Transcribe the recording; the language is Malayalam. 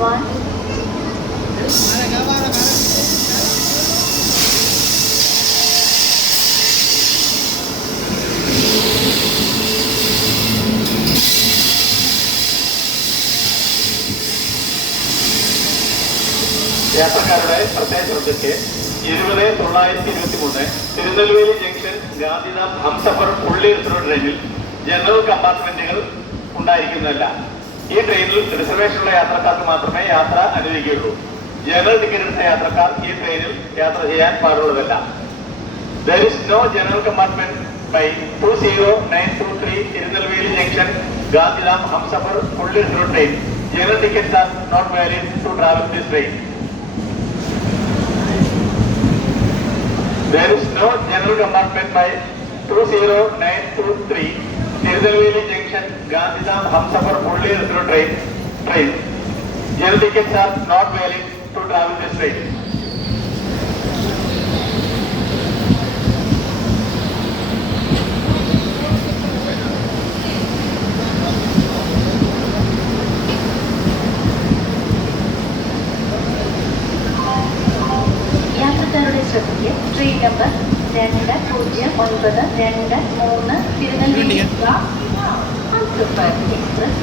1. യാത്രക്കാരുടെ പ്രത്യേക ശ്രദ്ധയ്ക്ക് 20-9-23 Tirunelveli junction Gandhidham Humsafar fully reserved ട്രെയിനിൽ ജനറൽ കമ്പാർട്ട്മെന്റുകൾ ഉണ്ടായിരിക്കുന്നതല്ല. ഈ ട്രെയിനിൽ റിസർവേഷനുള്ള യാത്രക്കാർക്ക് മാത്രമേ യാത്ര അനുവദിക്കുകയുള്ളൂ. ജനറൽ ടിക്കറ്റ് എടുത്ത യാത്രക്കാർ ഈ ട്രെയിനിൽ യാത്ര ചെയ്യാൻ പാടുള്ളതല്ല. There is no general compartment by 20923 Tirunelveli Junction Gandhidham Humsafar fully reserved train. General tickets are not valid to travel this train. There is no general compartment by 20923 Tirunelveli Junction Gandhidham Humsafar fully reserved train. General tickets are not valid to travel this train. യാത്രക്കാരുടെ ശ്രദ്ധയ്ക്ക് train number 2092 Tirunelveli Humsafar express